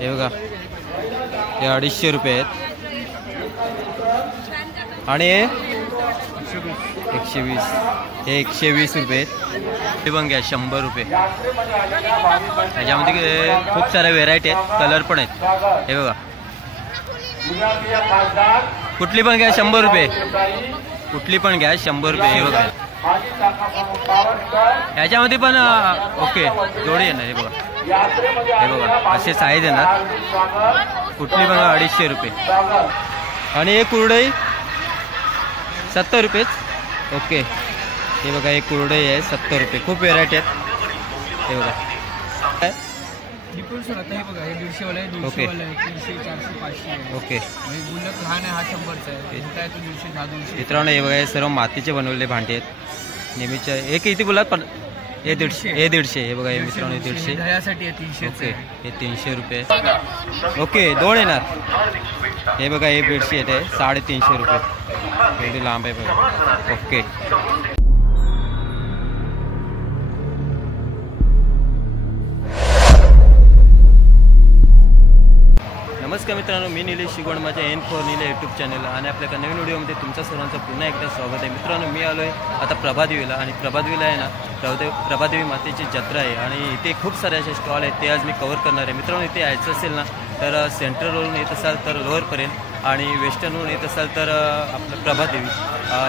हे बघा हे 250 रुपये आहेत आणि हे 120 हे 120 रुपये आहेत. हे पण घ्या 100 रुपये. ह्याच्यामध्ये खूप साऱ्या व्हेरायटी आहेत, कलर पण आहेत. हे बघा कुठली पण घ्या 100 रुपये, कुठली पण घ्या 100 रुपये. हे बघा ह्याच्यामध्ये पण ओके जोडी येणार. हे बघा हे बघा असे साईज येणार, कुठली पण 250 रुपये. आणि हे कुरडई 70 रुपयेच. ओके हे बघा हे कुरडई आहे 70 रुपये. खूप व्हेरायटी आहेत. हे बघा ओके ओके मित्रांनो हे बघा हे सर्व मातीचे बनवलेले भांडे आहेत नेहमीच्या. हे किती बोलत पण हे 150 हे 150. हे बघा हे मित्रांनो 150. ओके हे 300 रुपये. ओके दोन येणार. हे बघा हे बेडशीट आहे 350 रुपये. एवढी लांब आहे बघा. ओके नमस्कार मित्रांनो, मी निलेश शिगवण, माझ्या N4 निले यूट्यूब चॅनल आणि आपल्या नवीन व्हिडिओमध्ये तुमच्या सर्वांचं पुन्हा एकदा स्वागत आहे. मित्रांनो मी आलो आहे आता प्रभादेवीला आणि प्रभादेवीला आहे ना प्रभादेवी मातेची जत्रा आहे आणि इथे खूप सारे असे स्टॉल आहेत, ते आज मी कव्हर करणार आहे. मित्रांनो इथे यायचं असेल ना तर सेंट्रलवरून येत असाल तर लोअरपर्यंत आणि वेस्टर्नवरून येत असाल तर आपलं प्रभादेवी.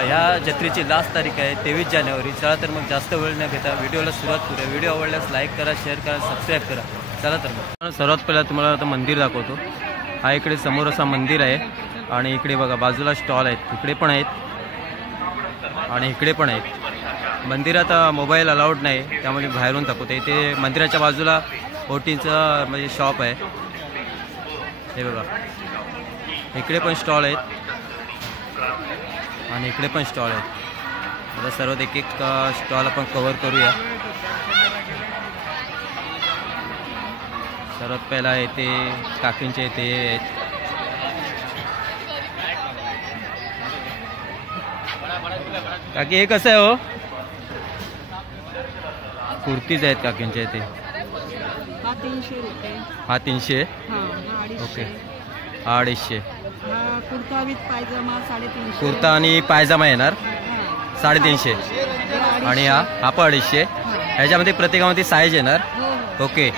ह्या जत्रेची लास्ट तारीख आहे 23 जानेवारी. चला तर मग जास्त वेळ न घेता व्हिडिओला सुरुवात करूया. व्हिडिओ आवडल्यास लाईक करा, शेअर करा, सबस्क्राईब करा. चला तर मग सर्वात पहिला तुम्हाला आता मंदिर दाखवतो. हा इकडे समोर असा मंदिर आहे आणि इकडे बघा बाजूला स्टॉल आहेत, इकडे पण आहेत आणि इकडे पण आहेत. मंदिरात मोबाईल अलाउड नाही त्यामुळे बाहेरून दाखवते. इथे मंदिराच्या बाजूला ओटीचं म्हणजे शॉप आहे. हे बघा इकडे पण स्टॉल आहेत आणि इकडे पण स्टॉल आहेत. आता सर्वात एक एक स्टॉल आपण कव्हर करूया. सर्वात पहिला येते काकींचे येते आहेत. काकी हे कसं आहे हो? कुर्तीज आहेत काकींच्या इथे. हा 300 रुपये. हा 300. ओके 250. कुर्ता विथ पायजामा 350. कुर्ता आणि पायजामा येणार 350 आणि हा पण 250. ह्याच्यामध्ये प्रत्येकामध्ये साईज येणार. Okay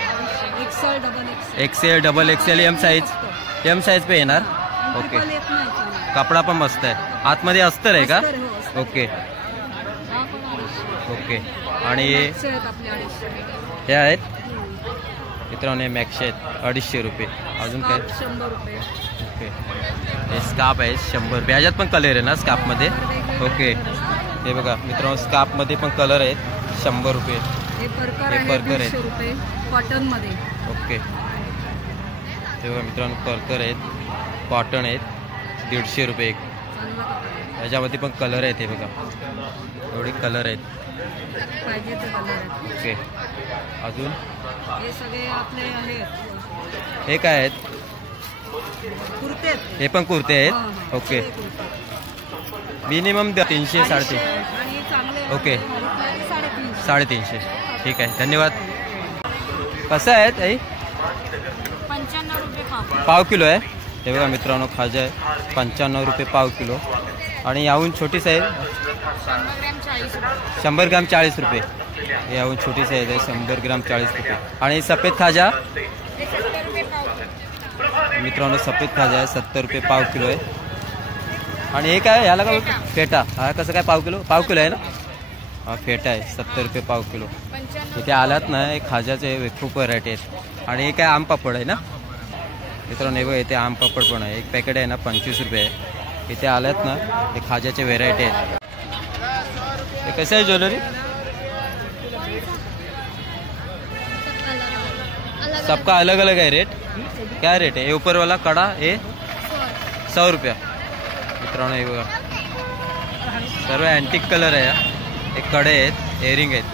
XL double XL M size पे येणार. ओके कपडा पण मस्त आहे, आतमध्ये अस्तर आहे का? ओके ओके आणि हे आहेत मित्रांनो मॅक्सचे आहेत 250 रुपये. अजून काय? 100 रुपये. ओके हे स्कार्फ आहे 100 रुपये. ह्याच्यात पण कलर आहे ना स्कार्फमध्ये? ओके हे बघा मित्रांनो स्कार्फमध्ये पण कलर आहेत 100 रुपये. हे परकर आहेत कॉटनमध्ये. ओके हे बघा मित्रांनो परकर आहेत कॉटन आहेत 150 रुपये एक. ह्याच्यामध्ये पण कलर आहेत. हे बघा एवढे कलर आहेत. ओके अजून हे सगळे आपले आहेत. हे काय आहेत? कुर्ते. हे पण कुर्ते आहेत. Okay minimum 300 350. ओके 350. ठीक आहे धन्यवाद. कसं आहेत आई? 95 रुपये पाव किलो आहे. हे बघा मित्रांनो खाजा आहे 95 रुपये पाव किलो. आणि याहून छोटी साईज 100 ग्राम 40 रुपये. याहून छोटी साईज आहे 100 ग्राम 40 रुपये. आणि सफेद खाजा मित्रांनो सफेद खाजा आहे 70 रुपये पाव किलो आहे. आणि हे काय ह्याला काय फेटा? हा कसं काय पाव किलो? पाव किलो आहे ना? हा फेटा आहे 70 रुपये पाव किलो. इथे आलात ना एक खाजाचे खूप व्हरायटी आहेत. आणि हे काय आम पापड आहे ना मित्रांनो? हे बघा इथे आम पापड पण आहे. एक पॅकेट आहे ना 25 रुपये आहे. इथे आल्यात ना हे खाज्याचे व्हेरायटी आहेत. हे कसं आहे ज्वेलरी? सबका अलग अलग है रेट. क्या रेट है? ये ऊपर वाला कड़ा ये 100 रुपया. मित्रांनो हे बघा सर्व अँटिक कलर आहे. हे कडे आहेत, इयरिंग आहेत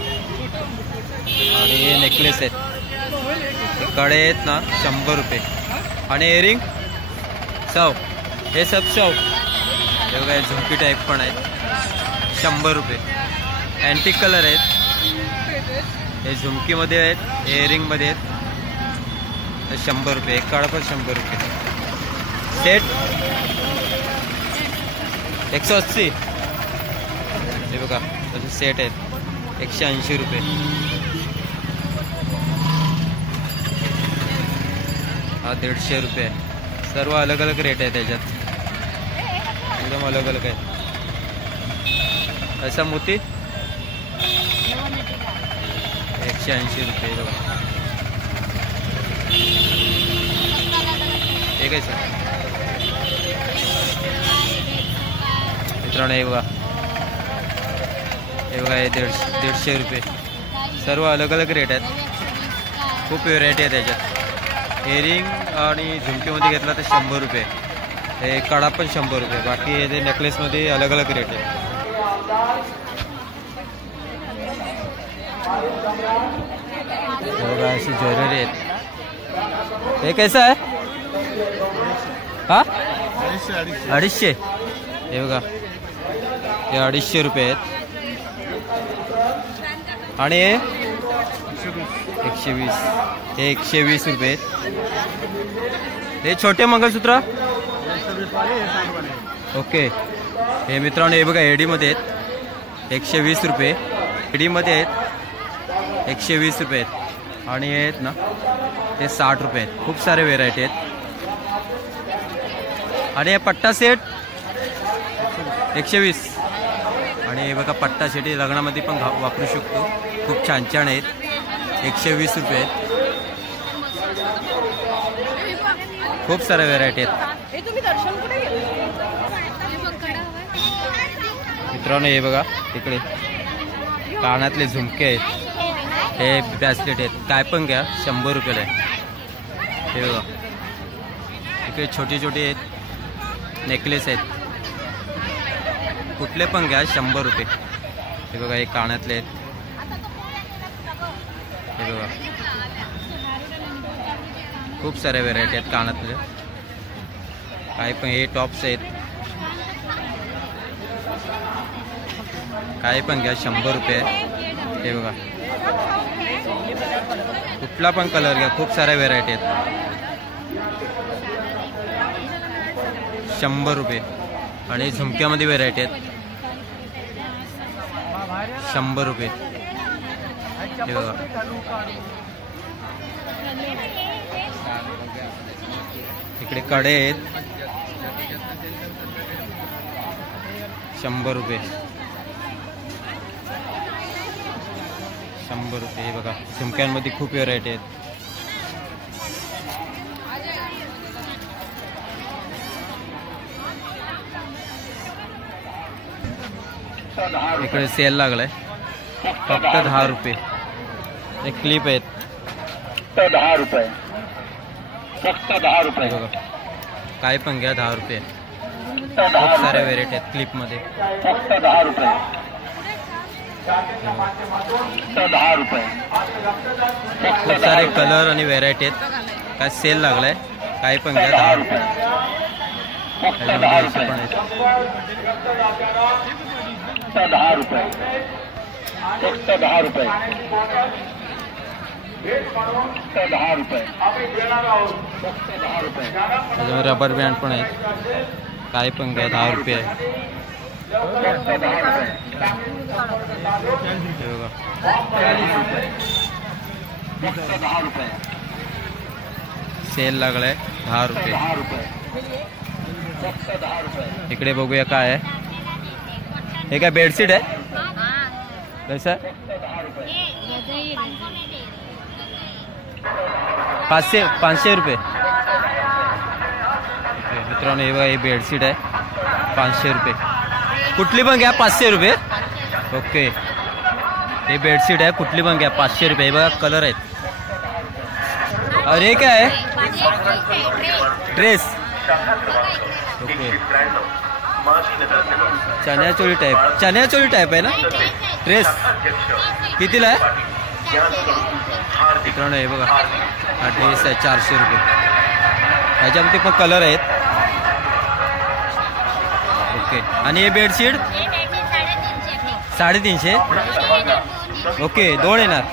आणि हे नेकलेस आहेत. हे कडे आहेत ना 100 रुपये आणि इयरिंग 100. हे सब 100. हे बघा झुमकी टाईप पण आहेत 100 रुपये. अँटिक कलर आहेत. हे झुमकीमध्ये आहेत, इयरिंगमध्ये आहेत 100 रुपये. एक काळा पण 100 रुपये. सेट 180. हे बघा तसे सेट आहेत 180 रुपये. हा 150 रुपये. सर्व अलग अलग रेट आहे त्याच्यात, एकदम अलग अलग आहे. ऐसा मोती 180 रुपये. बघा हे काय सर मित्रांनो, हे बघा हे 150 रुपये. सर्व अलग अलग रेट आहेत, खूप व्हेरायटी आहे त्याच्यात. इयरिंग आणि झुमकीमध्ये घेतला तर 100 रुपये. हे कडा पण 100 रुपये. बाकी हे नेकलेसमध्ये अलग अलग रेट आहे. बघा अशी ज्वेलरी आहेत. हे कैसा आहे हा 250. हे बघा हे 250 रुपये आहेत. आणि हे 120. हे 120 रुपये आहेत. हे छोटे मंगलसूत्र ओके. हे मित्रांनो हे बघा एडीमध्ये आहेत 120 रुपये. एडीमध्ये आहेत 120 रुपये आहेत. आणि हे आहेत ना ते 60 रुपये आहेत. खूप सारे व्हेरायटी आहेत. आणि हे पट्टा सेट 120. आणि हे बघा पट्टा सेट लग्नामध्ये पण वापरू शकतो. खूप छान छान आहेत 120 रुपये आहेत. खूप साऱ्या व्हेरायटी आहेत मित्रांनो. हे बघा तिकडे कानातले झुमके आहेत. हे ब्रॅसलेट आहेत. काय पण घ्या 100 रुपयाला आहे. हे बघा इकडे छोटे छोटे आहेत नेकलेस आहेत. कुठले पण घ्या 100 रुपये. हे बघा हे कानातले आहेत. हे बघा खूप साऱ्या व्हेरायटी आहेत कानातले. काही पण हे टॉप्स आहेत. काही पण घ्या 100 रुपये. हे बघा कुठला पण कलर घ्या. खूप साऱ्या व्हेरायटी आहेत 100 रुपये. आणि झुमक्यामध्ये व्हेरायटी आहेत 100 रुपये. हे बघा इकडे कडे आहेत 100 रुपये. 100 रुपये. हे बघा झुमक्यांमध्ये खूप व्हेरायटी आहेत. इकडे सेल लागलाय फक्त 10 रुपये. एक क्लिप आहेत 10 रुपये. फक्त 10 रुपये. बघा काय पण घ्या 10 रुपये. खूप साऱ्या व्हेरायटी आहेत क्लिपमध्ये. फक्त 10 रुपये. 10 रुपये. खूप सारे कलर आणि व्हेरायटी आहेत. काय सेल लागलाय काय पण घ्या 10 रुपये. त्याच्यामध्ये असे पण आहेत. 10 रुपये. फक्त 10 रुपये. 10 रुपये. फक्त 10 रुपये. त्याच्यामध्ये रबर बँड पण आहेत. काय पण घ्या 10 रुपये आहे. फक्त 10 रुपये. हे बघा फक्त 10 रुपये. सेल लागलाय 10 रुपये. 10 रुपये. फक्त 10 रुपये. इकडे बघूया काय आहे. हे काय बेडशीट आहे कसं 500 रुपये. मित्रांनो हे बघा हे बेडशीट आहे 500 रुपये. कुठली पण घ्या 500 रुपये. ओके हे बेडशीट आहे कुठली पण घ्या 500 रुपये. हे बघा कलर आहेत. अरे काय आहे ड्रेस ओके चण्याचोळी टाईप आहे ना ड्रेस. कितीला आहे मित्रांनो? हे बघा हा ड्रेस आहे 400 रुपये. ह्याच्यामध्ये पण कलर आहेत. ओके आणि हे बेडशीट 350. ओके 2 येणार.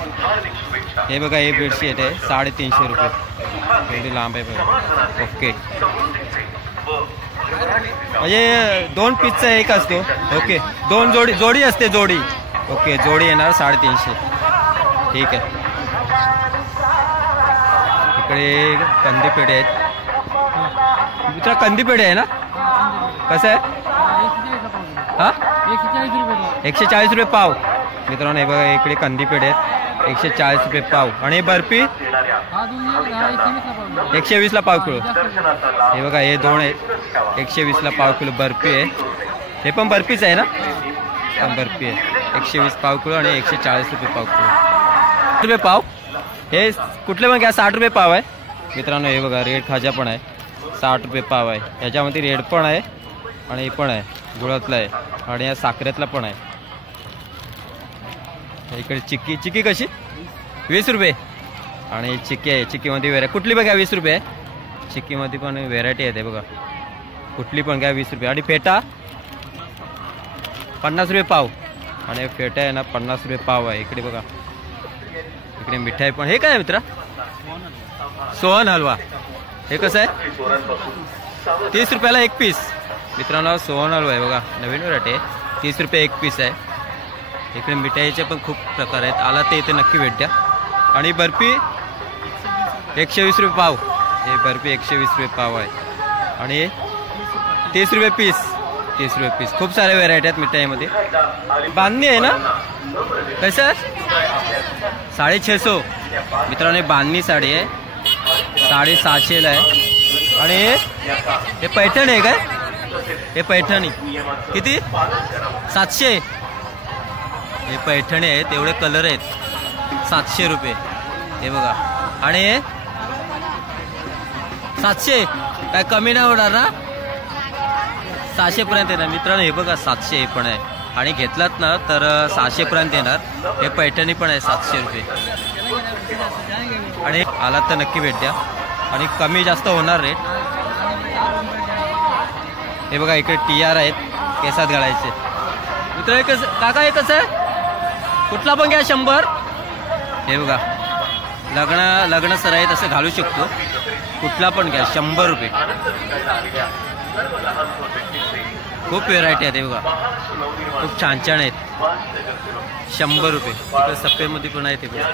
हे बघा हे बेडशीट आहे 350 रुपये. भेंडी लांब आहे बघा. ओके, म्हणजे 2 पीसचा एक असतो. ओके, 2 जोडी असते जोडी. ओके, जोडी येणार 350. ठीक आहे. इकडे कंदी पेढे आहेत. मित्रा कंदी पेढे आहे ना, कसं आहे हा? 140 रुपये पाव. मित्रांनो हे बघा, इकडे कंदी पेढे आहेत 140 रुपये पाव. आणि बर्फी 120 ला पाव किलो. हे बघा, हे 2 आहेत 120 ला पाव किलो बर्फी आहे. हे पण बर्फीच आहे ना, पण बर्फी आहे 120 पाव किलो आणि 140 रुपये पाव किलो. रुपये पाव. हे कुठले पण घ्या, 60 रुपये पाव आहे. मित्रांनो हे बघा, रेड खाजा पण आहे 60 रुपये पाव आहे. याच्यामध्ये रेड पण आहे आणि हे पण आहे, गुळातला आहे आणि या साखरेतला पण आहे. इकडे चिक्की कशी 20 रुपये. आणि चिक्की आहे, चिक्कीमध्ये व्हेरायटी कुठली पण घ्या 20 रुपये आहे. चिक्कीमध्ये पण व्हेरायटी आहे बघा, कुठली पण घ्या 20 रुपये. आणि फेटा 50 रुपये पाव. आणि फेटा आहे ना 50 रुपये पाव आहे. इकडे बघा, इकडे मिठाई पण. हे काय आहे मित्रा? सोहन हलवा. हे कसं आहे? 30 रुपयाला 1 पीस. मित्रांनो सोहन हलवा आहे बघा, नवीन व्हरायटी आहे. 30 रुपये 1 पीस आहे. इकडे मिठाईचे पण खूप प्रकार आहेत, आला ते इथे नक्की भेट द्या. आणि बर्फी 120 रुपये पाव. हे बर्फी 120 रुपये पाव आहे. आणि 30 रुपये पीस. 30 रुपये पीस. खूप सारे व्हेरायटी आहेत मिठाईमध्ये. बांधणी आहे ना, कसं आहे? 650. मित्रांनो बांधणी साडी आहे 750ला आहे. आणि हे पैठण आहे काय? हे पैठणी किती? 700. हे पैठणी आहेत, एवढे कलर आहेत 700 रुपये. हे बघा. आणि 700 काय कमी नाही होणार ना, 600 पर्यंत येणार. मित्रांनो हे बघा 700 हे पण आहे. आणि घेतलात ना तर 600 पर्यंत येणार. हे पैठणी पण आहे 700 रुपये. आणि आलात तर नक्की भेट द्या आणि कमी जास्त होणार रेट. हे बघा, इकडे TR आहेत केसात घालायचे. मित्र हे कसं काका, हे कसं आहे? कुठला पण घ्या 100. हे बघा, लग्न सराईत असं घालू शकतो. कुठला पण घ्या 100 रुपये. खूप व्हेरायटी आहेत. हे बघा, खूप छान छान आहेत. 100 रुपये. इकडे सफेदमध्ये पण आहे ते बघा.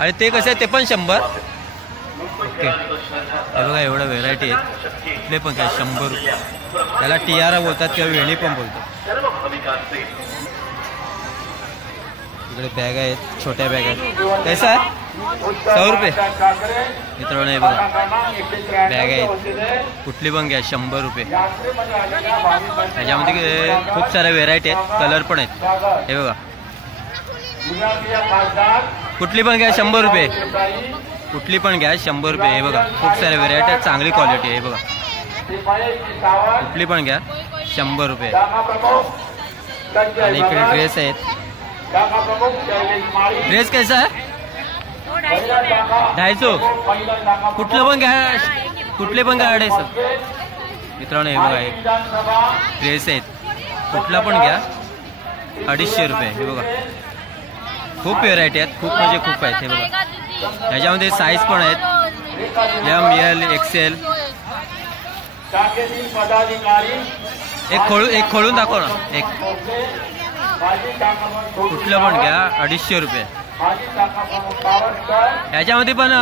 आणि ते कसं आहे, ते पण 100. ओके, हे बघा एवढं व्हेरायटी आहेत. इथले पण काय 100 रुपये. त्याला TR बोलतात किंवा वेणी पण बोलतात. इकडे बॅग आहेत, छोट्या बॅग आहेत. कैसा आहे? 100 रुपये. मित्रांनो हे बघा, बॅग आहेत कुठली पण घ्या 100 रुपये. त्याच्यामध्ये खूप साऱ्या व्हेरायटी आहेत, कलर पण आहेत. हे बघा, कुठली पण घ्या 100 रुपये. कुठली पण घ्या 100 रुपये. हे बघा, खूप साऱ्या व्हेरायटी आहेत, चांगली क्वालिटी आहे. हे बघा, कुठली पण घ्या 100 रुपये. आणि इकडे ड्रेस आहेत. ड्रेस कैसा आहे? 250. कुठलं पण घ्या, कुठले पण घ्या 250. मित्रांनो हे बघा, ड्रेस आहेत, कुठला पण घ्या 250 रुपये. हे बघा, खूप व्हेरायटी आहेत, खूप म्हणजे खूप आहेत. हे बघा, ह्याच्यामध्ये साईज पण आहेत, ML XL. एक खोलून दाखव ना. एक कुठलं पण घ्या 250 रुपये. ह्याच्यामध्ये पण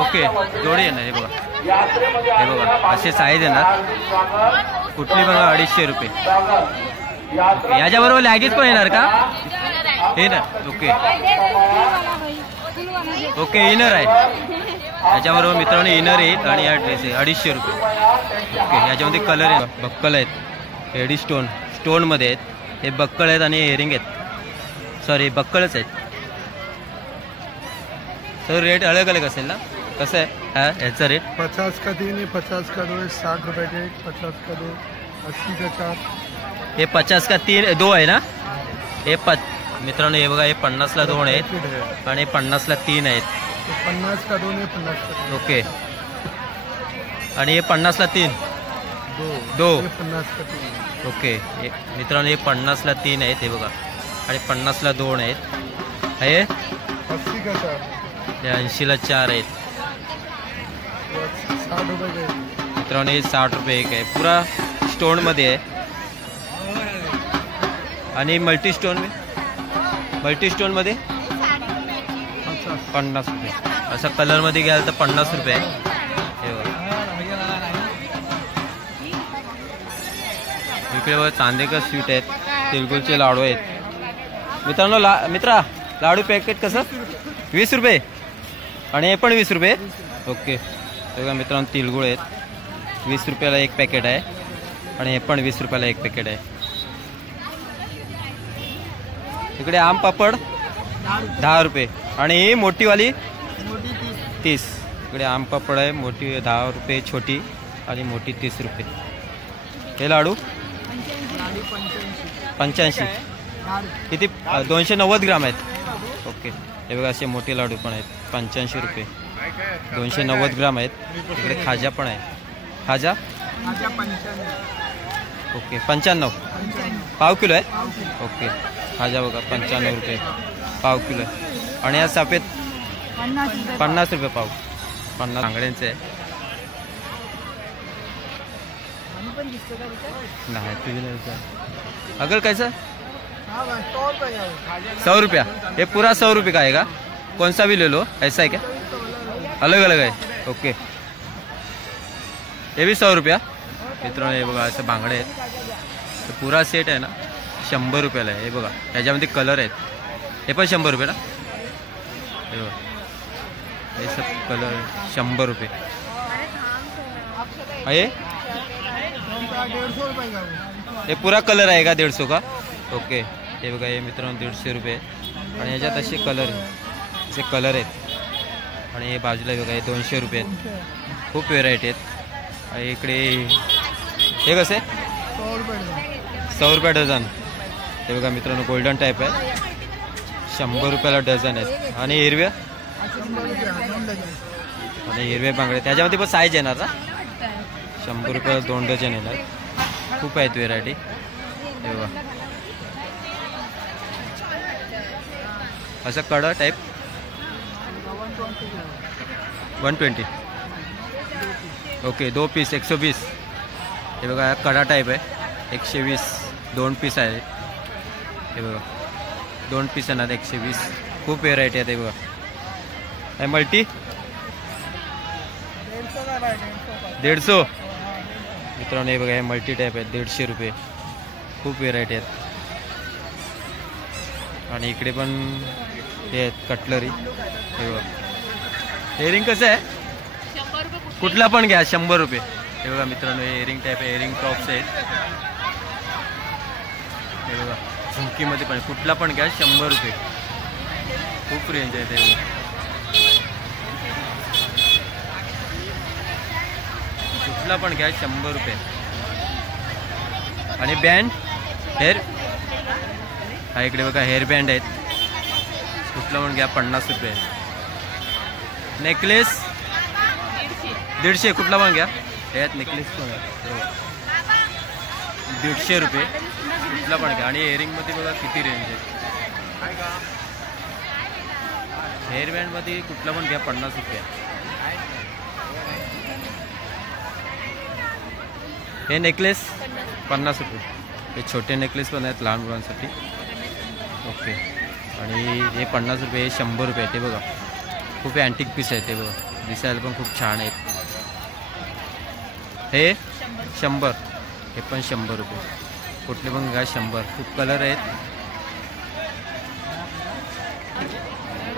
ओके जोडी येणार. हे बघा, हे बघा असे साईज येणार. कुठली बघा 250 रुपये. याच्याबरोबर लॅगेज पण येणार का? हे ना. ओके ओके, इनर आहे याच्याबरोबर. मित्रांनो इनर येईल आणि हा ड्रेस आहे 250 रुपये. ओके, याच्यामध्ये कलर आहे, बक्कल आहेत, एडी स्टोनमध्ये आहेत. हे बक्कळ आहेत आणि इयरिंग आहेत. सॉरी, बक्कळच आहेत. तर रेट अलग अलग असेल ना, कसं आहे हा ह्याचा रेट? 50 का 3 है, 50 का 2 है, 60 रुपये का 1, 50 का 2, 80 का 4. हे 50 का 2 आहे ना. हे मित्रांनो हे बघा, हे 50 ला 2 आहेत आणि 50 ला 3 आहेत. 50 का 2 है, 50 का 3. ओके, आणि हे 50 ला 3 2. 50 का 3. ओके, मित्रांनो हे 50 ला 3 आहेत. हे बघा, आणि 50 ला 2 आहेत. हे 80 का 4. हे 80 ला 4 आहेत. 60 रुपये का है। मित्रांनो हे 60 रुपये एक आहे, पुरा स्टोनमध्ये आहे. आणि मल्टी स्टोनमध्ये 50 रुपये. असं कलरमध्ये घ्याल तर 50 रुपये आहे. हे बघा. इकडे बघा चांदेकर स्वीट आहेत, तिळगुळचे लाडू आहेत. मित्रांनो मित्रा लाडू पॅकेट कसं 20 रुपये आणि हे पण 20 रुपये. ओके. बघा मित्रांनो तिळगुळ आहेत, 20 रुपयाला एक पॅकेट आहे आणि हे पण 20 रुपयाला एक पॅकेट आहे. इकडे आम पापड 10 रुपये आणि ही मोठीवाली 30. इकडे आम पापड आहे, मोठी 10 रुपये छोटी आणि मोठी 30 रुपये. हे लाडू 85. किती 290 ग्राम आहेत. ओके. हे बघा असे मोठे लाडू पण आहेत 85 रुपये, 290 ग्राम आहेत. इकडे खाजा पण आहे. खाजा ओके 95 पाव किलो आहे. ओके. खाजा बघा 95 रुपये पाव किलो आहे. आणि या सफेद 50 रुपये पाव. 50 बांगड्यांचे आहे. नहीं तुझे अगर कैसा 100 रुपया. ये पूरा 100 रुपये का आएगा, कौन सा भी ले लो. ऐसा है क्या, अलग अलग है. ओके. ये भी 100 रुपया. मित्रांनो हे बघा असं बांगडे आहेत. तर पुरा सेट आहे ना 100 रुपयाला आहे. हे बघा याच्यामध्ये कलर आहेत. हे पण 100 रुपये ना. हे बघा हे सब कलर 100 रुपये. ये 150 रुपये का वो। हे पुरा कलर आहे का 150 का. ओके. हे बघा हे मित्रांनो 150 रुपये आणि याच्यात असे कलर आहे, असे कलर आहेत. आणि हे बाजूला बघा हे 200 रुपये आहेत. खूप व्हेरायटी आहेत. आणि इकडे हे कसे 100 रुपये का। 100 रुपये डझन. हे बघा मित्रांनो गोल्डन टाईप आहे, 100 रुपयाला डझन आहेत. आणि हिरव्या 100 रुपये 2 डझन। आणि हिरवे बांगडे त्याच्यामध्ये पण साईज येणार ना. 100 रुपयाला 2 डझन येणार. खूप आहेत व्हेरायटी. हे बघा असं कडा टाईप 120. Okay 2 piece 120. हे बघा कडा टाईप आहे 120. 2 पीस आहे. हे बघा 2 पीस येणार 120. खूप व्हेरायटी आहेत. हे बघा हे मल्टी 150. मित्रांनो हे बघा हे मल्टी टाईप आहे 150 रुपये. खूप व्हेरायटी आहेत. आणि इकडे पण हे आहेत कटलरी. हे बघा एअरिंग कसं आहे, कुठला पण घ्या 100 रुपये. हे बघा मित्रांनो हे एअरिंग टाईप आहे, एअरिंग टॉप्स आहेत. हे बघा झुमकीमध्ये पण कुठला पण घ्या 100 रुपये. खूप रेंज आहे. ते कुठला पण घ्या 100 रुपये. आणि बँड हेअर हा इकडे बघा हेअर बँड आहेत. कुठला पण घ्या 50 रुपये. नेकलेस 150. कुठला पण घ्या. यात नेकलेस पण आहे 150 रुपये. कुठला पण घ्या. आणि इयरिंगमध्ये बघा किती रेंज आहे. हेअर बँडमध्ये कुठला पण घ्या 50 रुपये. हे नेकलेस 50 रुपये. हे छोटे नेकलेस पण आहेत लहान मुलांसाठी. ओके. आणि हे 50 रुपये. हे 100 रुपये. ते बघा खूप अँटिक पीस आहे. ते बघा दिसायला पण खूप छान आहेत. हे 100. हे पण 100 रुपये. कुठले पण घ्या 100. खूप कलर आहेत.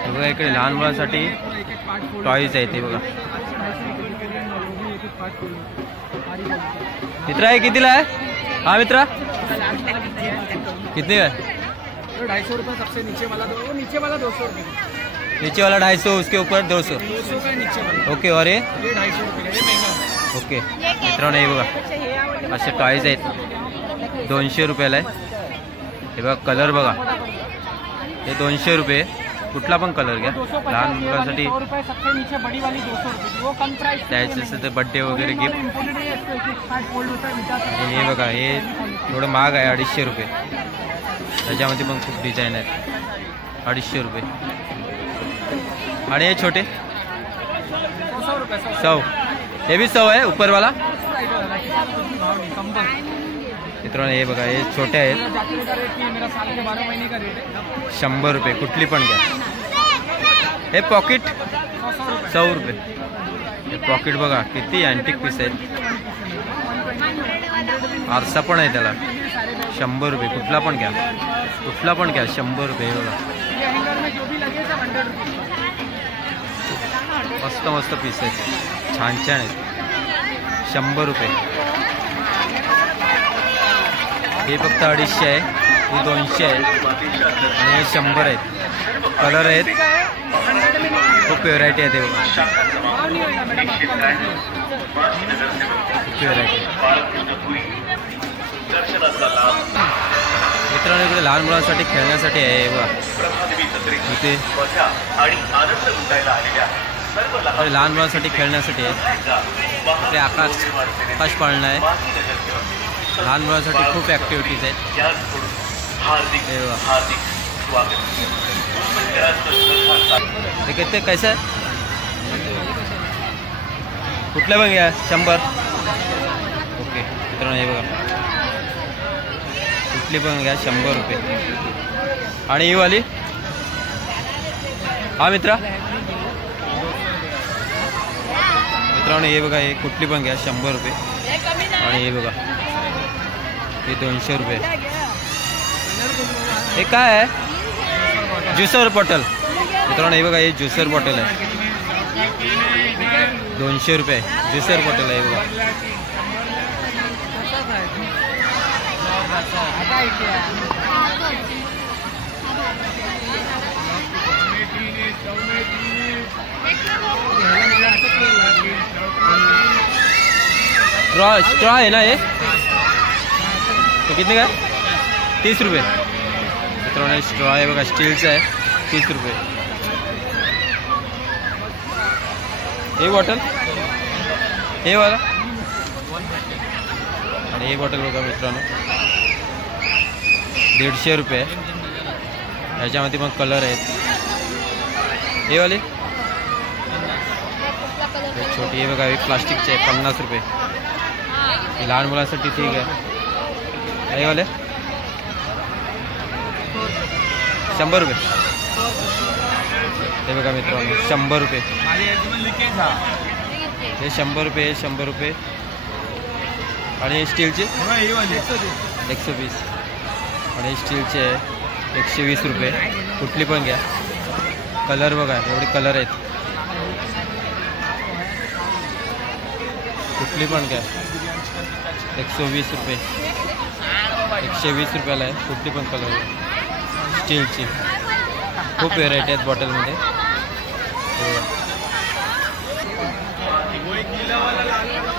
हे बघा इकडे लहान मुलांसाठी टॉईज आहेत. ते बघा मित्रा हे कितीला आहे. हा मित्रा कितने है. 250 रुपये सबसे नीचे वाला, वो नीचे वाला 200 रुपये। नीचे वाला 250, उसके ऊपर 200. 200 का नीचे वाला। ओके. और ये 250 रुपये, ये महंगा। ओके. मित्रांनो हे बघा असे टॉईज आहेत 200 रुपयाला आहे. हे बघा कलर बघा हे 200 रुपये. कुठला पण कलर घ्या. लहान मुलांसाठी द्यायचं असेल तर बड्डे वगैरे गिफ्ट. हे बघा हे थोडं महाग आहे 250 रुपये. त्याच्यामध्ये पण खूप डिझाईन आहेत. 250 रुपये. आणि हे छोटे 100. हे भी 100 आहे उपरवाला. मित्रांनो हे बघा हे छोटे आहेत 100 रुपये. कुठली पण घ्या. हे पॉकेट 100 रुपये. हे पॉकेट बघा किती अँटिक पीस आहेत. आरसा पण आहे त्याला 100 रुपये. कुठला पण घ्या 100 रुपये. बघा मस्त मस्त पीस आहेत छान छान आहेत 100 रुपये. हे फक्त 250 आहे. हे 200 आहे आणि हे 100 आहेत. कलर आहेत खूप व्हेरायटी आहे. ते बघा खूप व्हेरायटी. मित्रांनो इकडे लहान मुलांसाठी खेळण्यासाठी आहे बघा. इथे लहान मुलांसाठी खेळण्यासाठी आहे. इथे आकाश पाळणं आहे. लहान मुलांसाठी खूप ॲक्टिव्हिटीज आहेत. हे बघा हे किती कैसे आहे. कुठलं पण घ्या 100. ओके मित्रांनो हे बघा कुठली पण घ्या 100 रुपये. आणि ही वाली हा मित्रा मित्रांनो हे बघा हे कुठली पण घ्या 100 रुपये. आणि हे बघा हे 200 रुपये. हे काय आहे ज्युसर बॉटल. मित्रांनो हे बघा हे ज्युसर बॉटल आहे 200 रुपये. ज्युसर बॉटल आहे बघा. स्ट्रॉ आहे ना हे कितने का 30 रुपये. मित्रांनो स्ट्रॉ आहे बघा स्टीलचं आहे 30 रुपये. हे बॉटल हे वाला आणि हे बॉटल बघा मित्रांनो 150 रुपये. याच्यामध्ये पण कलर आहेत. हे वाले छोटी हे बघा हे प्लास्टिकचे आहे 50 रुपये. लहान मुलांसाठी ठीक आहे. हे वाले 100 रुपये. हे बघा मित्रांनो 100 रुपये. हे 100 रुपये. हे 100 रुपये. आणि हे स्टीलचे 120. आणि हे स्टीलचे आहे 120 रुपये. कुठली पण घ्या. कलर बघा एवढे कलर आहेत. कुठली पण घ्या 120 रुपये. 120 रुपयाला आहे. कुठली पण कलर स्टीलची. खूप व्हेरायटी आहेत बॉटलमध्ये.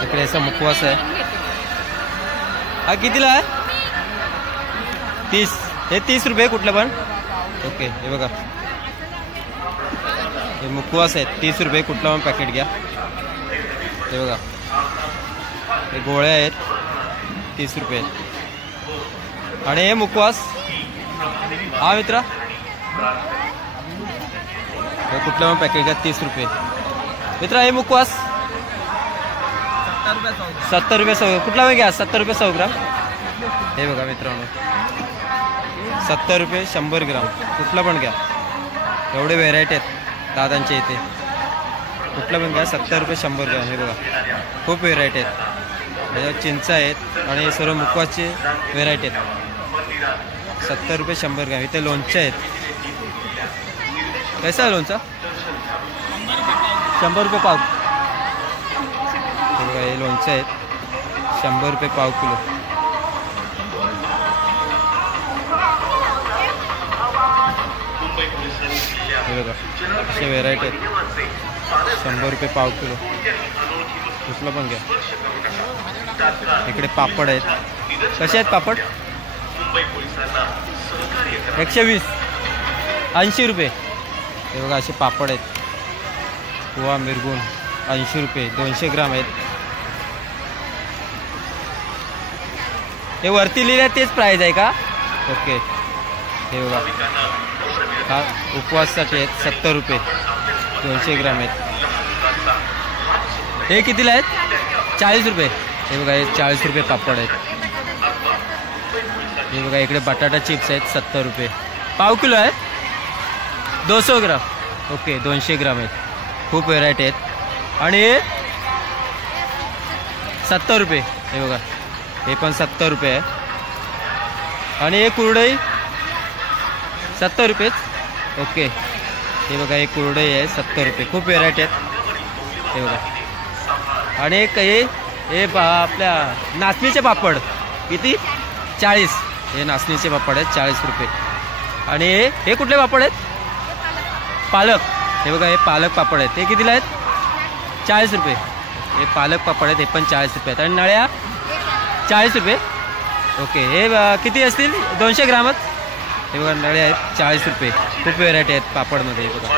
इकडे असा मुखवास आहे. हा कितीला आहे 30. हे 30 रुपये कुठलं पण. ओके हे बघा हे मुखवास आहेत 30 रुपये. कुठला पण पॅकेट घ्या. हे बघा हे गोळ्या आहेत 30 रुपये. आणि हे मुखवास हा मित्रा हे कुठलं पण पॅकेट घ्या 30 रुपये. मित्रा हे मुखवास 70 रुपये 100. कुठला पण घ्या 70 रुपये 100 ग्राम. हे बघा मित्रांनो 70 रुपये 100 ग्राम. कुठला पण घ्या. एवढे व्हेरायटी आहेत दादांच्या इथे. कुठलं पण घ्या 70 रुपये 100 ग्राम. हे बघा खूप व्हेरायटी आहेत. त्याच्यात चिंच आहेत आणि हे सर्व मुखवासचे व्हेरायटी आहेत. 70 रुपये 100 ग्राम. इथे लोणचे आहेत. कैसा आहे लोणचा 100 रुपये पाव. हे बघा हे लोणचे आहेत 100 रुपये पाव किलो. हे बघा असे व्हेरायटी आहेत 100 रुपये पाव किलो. कुठलं पण घ्या. इकडे पापड आहेत. कसे आहेत पापड 120. 80 रुपये. हे बघा असे पापड आहेत. पोहा मिरगुण 80 रुपये. 200 ग्राम आहेत. हे वरती लिहिले तेच प्राईज आहे का. ओके हे बघा हा उपवाससाठी आहेत 70 रुपये. 200 ग्राम आहेत. हे कितीला आहेत? 40 रुपये. हे बघा हे 40 रुपये पापड आहेत. हे बघा इकडे बटाटा चिप्स आहेत 70 रुपये. पाव किलो आहे 200 ग्राम. ओके 200 ग्राम आहेत. खूप व्हेरायटी आहेत. आणि हे 70 रुपये. हे बघा हे पण 70 रुपये आहे. आणि हे कुरडई 70 रुपयेच. ओके हे बघा हे कुरडई आहे 70 रुपये. खूप व्हेरायटी आहेत. हे बघा. आणि एक हे आपल्या नाचणीचे पापड किती? 40. हे नाचणीचे पापड आहेत 40 रुपये. आणि हे कुठले पापड आहेत? पालक. हे बघा हे पालक पापड आहेत. हे कितीला आहेत? 40 रुपये. हे पालक पापड आहेत. हे पण 40 रुपये आहेत. आणि नळ्या 40 रुपये. ओके हे किती असतील? 200 ग्रामात. हे बघा नळे आहेत 40 रुपये. खूप व्हेरायटी आहेत पापडमध्ये. हे बघा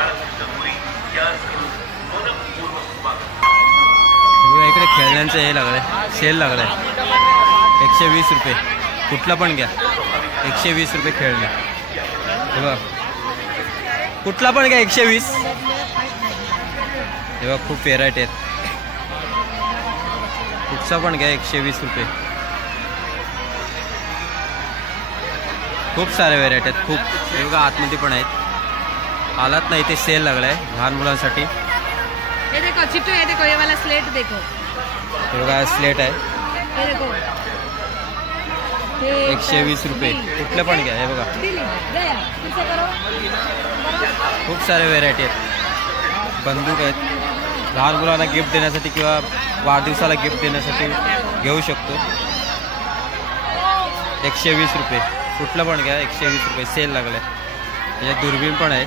इकडे खेळण्यांचं हे लागलं आहे, सेल लागलं आहे. 120 रुपये. कुठला पण घ्या 120 रुपये खेळणे. हे बघा कुठला पण घ्या 120. हे बघा खूप व्हेरायटी आहेत. कुठचा पण घ्या 120 रुपये. खूप सारे व्हेरायटी आहेत. खूप. हे बघा आतमध्ये पण आहेत. आलात नाही ते सेल लागला आहे लहान मुलांसाठी. ये देखो चिट्टू, ये देखो ये वाला स्लेट देखो. हे बघा स्लेट आहे ये देखो 120 रुपये. कुठलं पण घ्या. हे बघा गया किसे करो. खूप सारे व्हेरायटी आहेत. बंदूक आहेत. लहान मुलांना गिफ्ट देण्यासाठी किंवा वाढदिवसाला गिफ्ट देण्यासाठी घेऊ शकतो. 120 रुपये. कुठलं पण घ्या 120 रुपये. सेल लागलं आहे. त्याच्यात दुर्बीण पण आहे.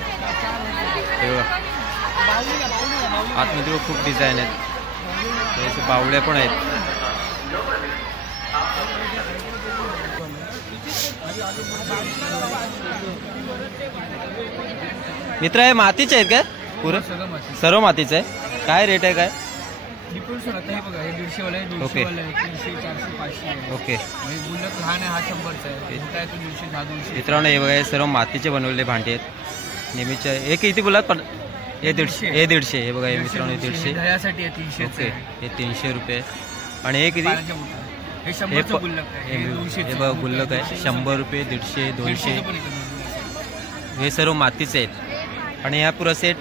हे बघा आतमध्ये खूप डिझाईन आहेत. त्याचे बावड्या पण आहेत. मित्र हे मातीचे आहेत काय? पुरं सर्व मातीचं आहे. काय रेट आहे काय? ओके ओके मित्रांनो हे बघा हे सर्व मातीचे बनवलेले भांडे आहेत नेहमीचे. हे किती बोलत? हे 150. हे 150. हे बघा हे मित्रांनो 150. ओके हे 300 रुपये. आणि हे किती? हे बघा गुल्लक आहे 100 रुपये 150 200. हे सर्व मातीचे आहेत. आणि हा पुरा सेट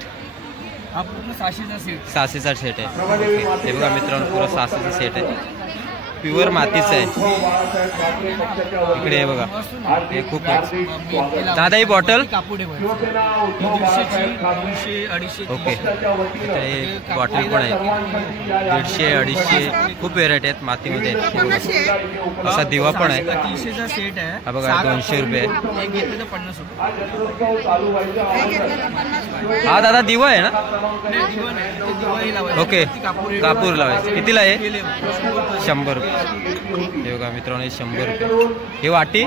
600चा सेट आहे. हे बघा मित्रांनो पुरा 600चा सेट आहे. प्युअर मातीचं आहे. इकडे हे बघा हे खूप. दादा ही बॉटल ओके हे बॉटल पण आहे 150 250. खूप व्हेरायटी आहेत मातीमध्ये. असा दिवा पण आहे. हा बघा 200 रुपये. हा दादा दिवा आहे ना? ओके कापूर लावायचं. कितीला आहे? 100 रुपये. हे बघा मित्रांनो 100 रुपये. हे वाटी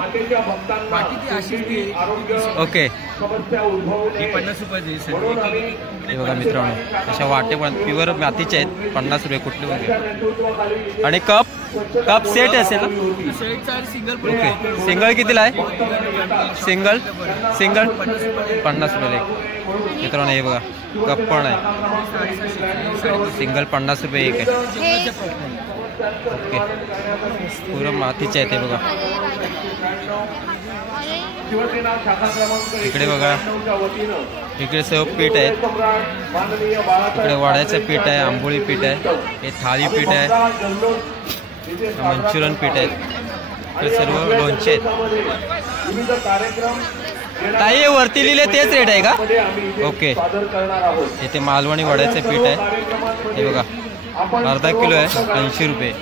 ओके 50 रुपये. हे बघा मित्रांनो अशा वाटे पण प्युअर मातीचे आहेत 50 रुपये. कुठले बघा. आणि कप सेट असेल ना? ओके सिंगल कितीला आहे? सिंगल 50 रुपये. मित्रांनो हे बघा कप पण आहे सिंगल 50 रुपये एक आहे. ओके पुरं मातीचे आहे ते बघा. इकडे बघा इकडे सर्व पीठ आहे. इकडे वड्याचं पीठ आहे, आंबोळी पीठ आहे, हे थाळी पीठ आहे, मंचुरियन पीठ आहे. इकडे सर्व लोणचे आहेत. ताई हे वरती लिहिले तेच रेट आहे का? ओके इथे मालवणी वड्याचं पीठ आहे. हे बघा अर्धा किलो आहे 80 रुपये.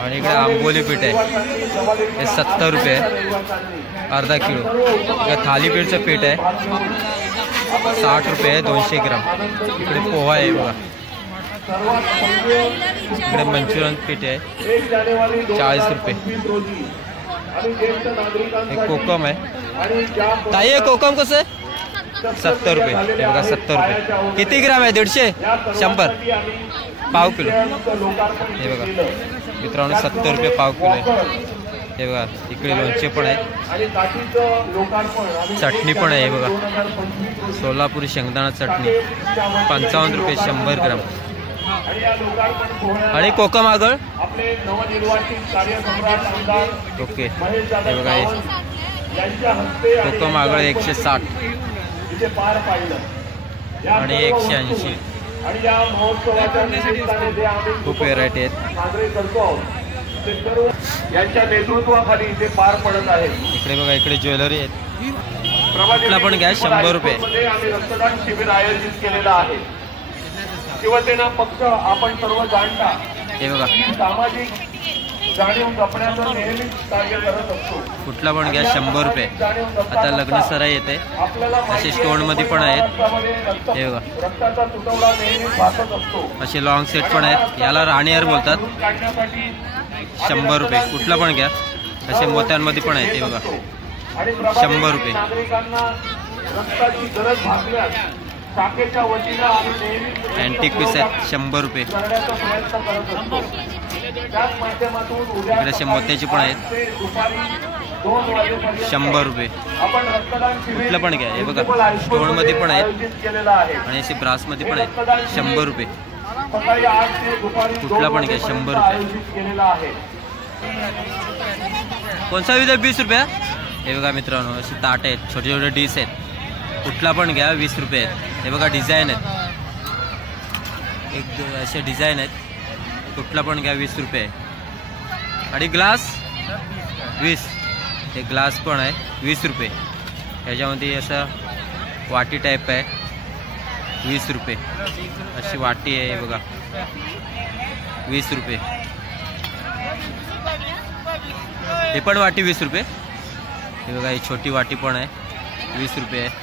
आणि इकडे आंबोली पीठ आहे हे 70 रुपये अर्धा किलो. इकडे थालीपीठचं पीठ आहे 60 रुपये 200 ग्राम. इकडे पोहा आहे बघा. इकडे मंचुरियन पीठ आहे 40 रुपये. हे कोकम आहे. ताई हे कोकम कसं आहे? 70 रुपये. हे बघा 70 रुपये. किती ग्राम आहे? 150 100 पाव किलो. हे बघा मित्रांनो 70 रुपये पाव किलो आहे. हे बघा इकडे लोणचे पण आहे, चटणी पण आहे. हे बघा सोलापुरी शेंगदाणा चटणी 55 रुपये 100 ग्राम. आणि या लोकार्पण सोहळ्याला आणि कोकम आगळ आपले नवनिर्वाचित कार्यसम्राट आमदार ओके महेश हे दादा बघा हे सावंत यांच्या हस्ते आणि कोकम आगळ 160 इथे पार पाडलं. या आणि सर्व 180 वस्तू आणि या महोत्सवाच्या निमित्ताने जे आम्ही खूप व्हेरायटी आहेत. साजरे करतो आहोत ते सर्व यांच्या नेतृत्वाखाली इथे पार पडत आहे. इकडे बघा इकडे ज्वेलरी आहेत. कुठला पण घ्या, 100 रुपये. आम्ही रक्तदान शिबिर आयोजित केलेलं आहे. शिवसेना पक्ष आपण सर्व जाणता हे बघा की सामाजिक जाणीव जपण्याचं नेहमीच कार्य करत असतो. कुठला पण घ्या 100 रुपये. आता लग्न सराई येते आपल्याला असे स्टोन मध्ये पण आहेत. हे बघा रक्ताचा तुटवडा नेहमीच भासत असतो. असे लॉंग सेट पण आहेत. याला राणीहार बोलतात. काढण्यासाठी 100 रुपये. कुठला पण घ्या. असे मोत्यांमध्ये पण आहेत. हे बघा आणि 100 रुपये. नागरिकांना रक्ताची गरज भासल्यास शाखेच्या वतीनं आम्ही नेहमी अँटिक पीस आहेत 100 रुपये. करण्याचा प्रयत्न करत असतो. त्याच माध्यमातून उद्या इकडे असे मोत्याचे पण आहेत. ते दुपारी 2 वाजेपर्यंत 100 रुपये. आपण रक्तदान शिबिर कुठलं पण घ्या. हे बघा म्युनिसिपल हायस्कूलमध्ये स्टोन मध्ये पण आहेत आयोजित केलेलं आहे. आणि असे ब्रास मध्ये पण आहेत. 100 रुपये. सकाळी 8 ते दुपारी कुठला 2 पण घ्या, 100 वाजेपर्यंत रुपये. आयोजित केलेलं आहे. कोणसा विधा 20 रुपये. हे बघा मित्रांनो असे ताट आहेत. छोटे छोटे डिश आहेत. कुठला पण घ्या 20 रुपये आहेत. हे बघा डिझाईन आहेत. एक असे डिझाईन आहेत. कुठला पण घ्या 20 रुपये. आणि ग्लास 20. हे ग्लास पण आहे 20 रुपये. ह्याच्यामध्ये असं वाटी टाईप आहे 20 रुपये. अशी वाटी आहे बघा 20 रुपये. हे पण वाटी 20 रुपये. हे बघा ही छोटी वाटी पण आहे 20 रुपये आहे.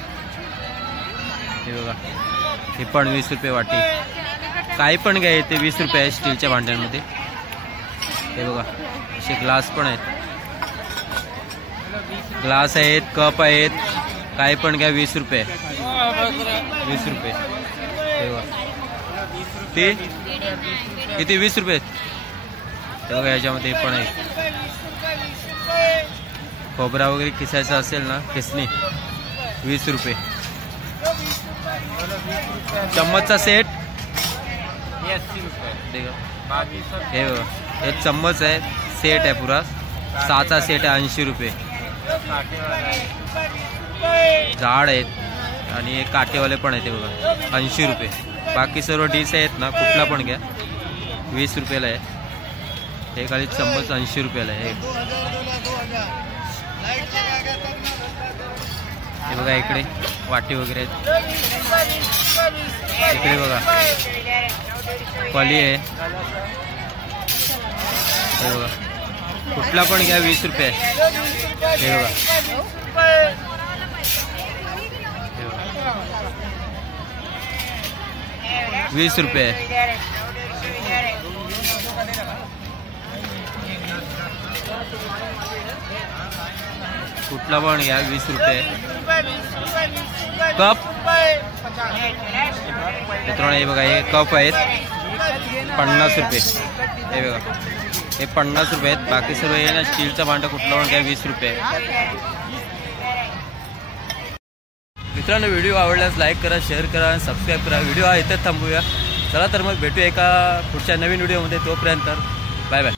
हे बघा हे पण 20 रुपये वाटी. काही पण घ्या ते 20 रुपये आहे स्टीलच्या भांड्यांमध्ये. हे बघा असे ग्लास पण आहेत. ग्लास आहेत कप आहेत. काही पण घ्या 20 रुपये. 20 रुपये. हे बघा ते किती 20 रुपये. हे बघा याच्यामध्ये पण आहे. खोबरा वगैरे किसायचा असेल ना खिसणी 20 रुपये. चम्मचचा सेट हे बघा हे चम्मच आहे सेट आहे पुरा 6चा सेट आहे 80 रुपये. झाड आहेत आणि हे काटेवाले पण आहेत. हे बघा 80 रुपये. बाकी सर्व डिश आहेत ना कुठला पण घ्या 20 रुपयाला आहे. हे खाली चम्मच 80 रुपयाला आहे. हे बघा इकडे वाटी वगैरे आहेत. इकडे बघा पली आहे. हे बघा कुठला पण घ्या 20 रुपये. हे बघा 20 रुपये. कुठला पण घ्या 20 रुपये. कप मित्रांनो हे बघा हे कप आहेत 50 रुपये. हे बघा हे 50 रुपये आहेत. बाकी सर्व हे ना स्टीलचा भांडा कुठला पण घ्या 20 रुपये. मित्रांनो व्हिडिओ आवडल्यास लाईक करा, शेअर करा आणि सबस्क्राईब करा. व्हिडिओ हा इथेच थांबूया. चला तर मग भेटूया एका पुढच्या नवीन व्हिडिओमध्ये. तोपर्यंत बाय बाय.